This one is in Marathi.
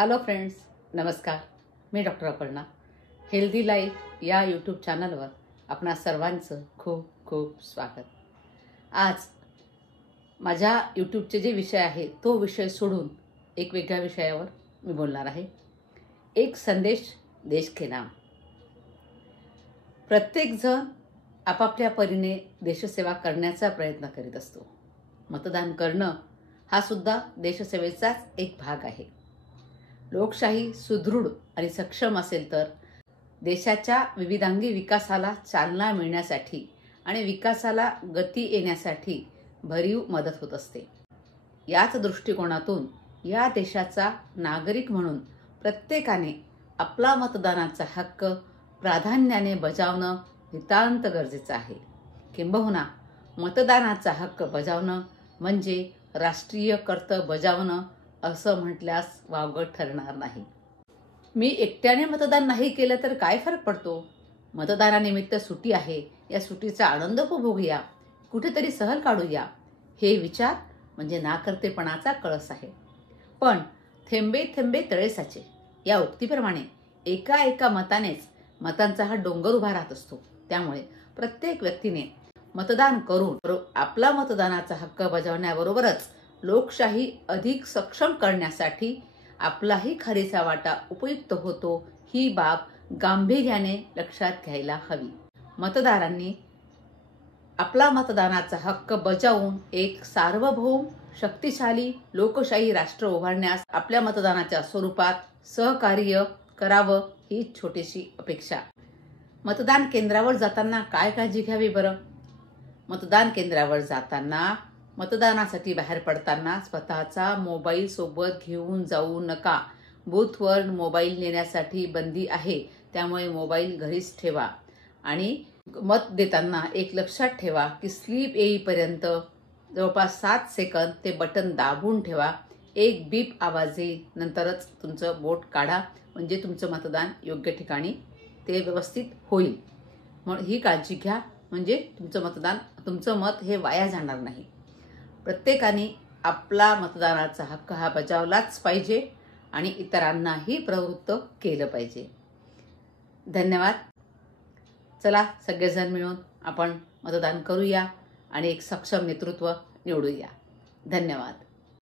हॅलो फ्रेंड्स, नमस्कार. मी डॉक्टर अपर्णा. हेल्दी लाईफ या यूट्यूब चॅनलवर आपणा सर्वांचं खूप खूप स्वागत. आज माझ्या यूट्यूबचे जे विषय आहे तो विषय सोडून एक वेगळ्या विषयावर मी बोलणार आहे. एक संदेश देश के नाम. प्रत्येकजण आपापल्या परीने देशसेवा करण्याचा प्रयत्न करीत असतो. मतदान करणं हा सुद्धा देशसेवेचाच एक भाग आहे. लोकशाही सुदृढ आणि सक्षम असेल तर देशाच्या विविधांगी विकासाला चालना मिळण्यासाठी आणि विकासाला गती येण्यासाठी भरीव मदत होत असते. याच दृष्टिकोनातून या देशाचा नागरिक म्हणून प्रत्येकाने आपला मतदानाचा हक्क प्राधान्याने बजावणं नितांत गरजेचं आहे. किंबहुना मतदानाचा हक्क बजावणं म्हणजे राष्ट्रीय कर्तव्य बजावणं असं म्हटल्यास वावगं ठरणार नाही. मी एकट्याने मतदान नाही केलं तर काय फरक पडतो? मतदानानिमित्त सुट्टी आहे, या सुट्टीचा आनंद उपभोगूया, कुठेतरी सहल काढूया, हे विचार म्हणजे नाकर्तेपणाचा कळस आहे. पण थेंबे थेंबे तळे साचे या उक्तीप्रमाणे एका एका मतानेच मतांचा हा डोंगर उभा राहत असतो. त्यामुळे प्रत्येक व्यक्तीने मतदान करून आपला मतदानाचा हक्क बजावण्याबरोबरच लोकशाही अधिक सक्षम करण्यासाठी आपलाही खरीचा वाटा उपयुक्त होतो, ही बाब गांभीर्याने लक्षात घ्यायला हवी. मतदारांनी आपला मतदानाचा हक्क बजावून एक सार्वभौम शक्तिशाली लोकशाही राष्ट्र उभारण्यास आपल्या मतदानाच्या स्वरूपात सहकार्य करावं, ही छोटीशी अपेक्षा. मतदान केंद्रावर जाताना काय काळजी घ्यावी बरं? मतदान केंद्रावर जाताना, मतदानासाठी बाहेर पडताना स्वतःचा मोबाईल सोबत घेऊन जाऊ नका. बूथवर मोबाईल नेण्यासाठी बंदी आहे, त्यामुळे मोबाईल घरीच ठेवा. आणि मत देताना एक लक्षात ठेवा की स्लिप येईपर्यंत जवळपास 7 सेकंद ते बटन दाबून ठेवा. एक बीप आवाज येईल, नंतरच तुमचं बोट काढा, म्हणजे तुमचं मतदान योग्य ठिकाणी ते व्यवस्थित होईल. म्हणून ही काळजी घ्या, म्हणजे तुमचं मत हे वाया जाणार नाही. प्रत्येकाने आपला मतदानाचा हक्क हा बजावलाच पाहिजे आणि इतरांनाही प्रवृत्त केलं पाहिजे. धन्यवाद. चला सगळेजण मिळून आपण मतदान करूया आणि एक सक्षम नेतृत्व निवडूया. धन्यवाद.